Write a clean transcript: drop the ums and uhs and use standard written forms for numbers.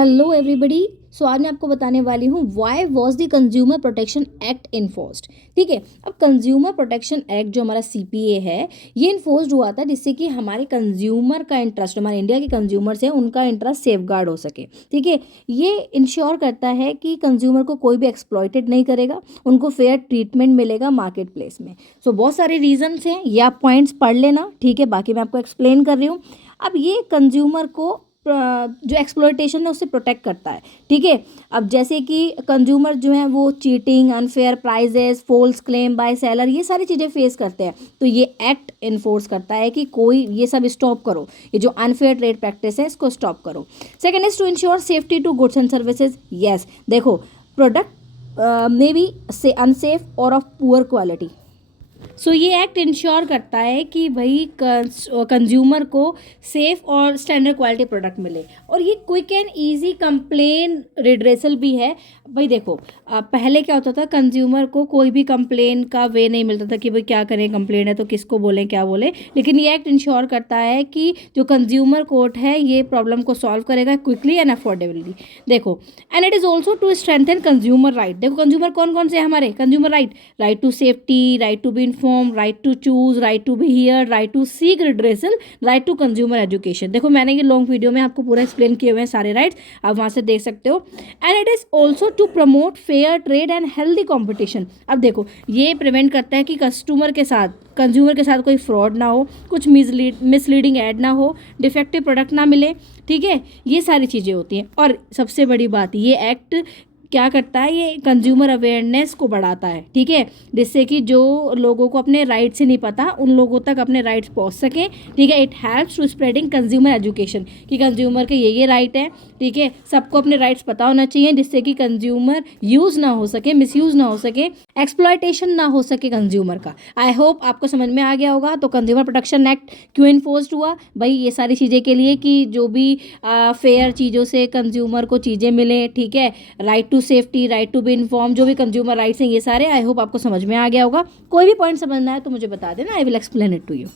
Hello everybody. सो आज मैं आपको बताने वाली हूँ why was the consumer protection act enforced. ठीक है, अब कंज्यूमर प्रोटेक्शन एक्ट जो हमारा सीपीए है ये इन्फोर्स्ड हुआ था जिससे कि हमारे कंज्यूमर का इंटरेस्ट, हमारे इंडिया के कंज्यूमर्स हैं उनका इंटरेस्ट सेफगार्ड हो सके। ठीक है, ये इंश्योर करता है कि कंज्यूमर को कोई भी एक्सप्लॉयटेड नहीं करेगा, उनको फेयर ट्रीटमेंट मिलेगा मार्केट प्लेस में। सो बहुत सारे रीजंस हैं, ये आप पॉइंट्स पढ़ लेना। ठीक है, बाकी मैं आपको एक्सप्लेन कर रही हूँ। अब ये कंज्यूमर को जो एक्सप्लॉयटेशन है उससे प्रोटेक्ट करता है। ठीक है, अब जैसे कि कंज्यूमर जो है वो cheating, unfair prices, false claim by seller, ये सारी चीज़ें फेस करते हैं। तो ये एक्ट इन्फोर्स करता है कि कोई ये सब स्टॉप करो, ये जो अनफेयर ट्रेड प्रैक्टिस है इसको स्टॉप करो। Second is to ensure safety to goods and services. Yes, देखो product may be say unsafe और ऑफ पुअर क्वालिटी। सो ये एक्ट इंश्योर करता है कि भाई कंज्यूमर को सेफ और स्टैंडर्ड क्वालिटी प्रोडक्ट मिले, और ये quick and easy complain redressal भी है। भाई देखो, पहले क्या होता था, कंज्यूमर को कोई भी कंप्लेन का वे नहीं मिलता था कि भाई क्या करें, कंप्लेन है तो किसको बोलें, क्या बोलें। लेकिन ये एक्ट इंश्योर करता है कि जो कंज्यूमर कोर्ट है ये प्रॉब्लम को सॉल्व करेगा क्विकली एंड अफोर्डेबली। देखो, and it is also to strengthen consumer right. देखो कंज्यूमर कौन कौन से हैं हमारे consumer right: right to safety, right to be inform, right to choose, right to be hear, right to seek redressal, right to consumer education. देखो मैंने ये long video में आपको पूरा एक्सप्लेन किए हुए हैं सारे राइट्स, आप वहाँ से देख सकते हो। And it is also to promote fair trade and healthy competition. अब देखो ये प्रिवेंट करता है कि कंज्यूमर के साथ कोई फ्रॉड ना हो, कुछ मिसलीडिंग ऐड ना हो, डिफेक्टिव प्रोडक्ट ना मिले। ठीक है, ये सारी चीज़ें होती हैं। और सबसे बड़ी बात, ये एक्ट क्या करता है, ये कंज्यूमर अवेयरनेस को बढ़ाता है। ठीक है, जिससे कि जो लोगों को अपने राइट से नहीं पता उन लोगों तक अपने राइट्स पहुंच सकें। ठीक है, it helps to spreading consumer education, कि कंज्यूमर के ये राइट है। ठीक है, सबको अपने राइट्स पता होना चाहिए जिससे कि कंज्यूमर यूज़ ना हो सके, मिसयूज़ ना हो सके, एक्सप्लॉयटेशन ना हो सके कंज्यूमर का। आई होप आपको समझ में आ गया होगा। तो कंज्यूमर प्रोटेक्शन एक्ट क्यों इन्फोर्स्ड हुआ भाई, ये सारी चीज़ें के लिए कि जो भी फेयर चीज़ों से कंज्यूमर को चीज़ें मिले। ठीक है, right to safety, right to be inform, जो भी कंज्यूमर राइट्स हैं ये सारे। आई होप आपको समझ में आ गया होगा। कोई भी पॉइंट समझना है तो मुझे बता देना, I will explain it to you.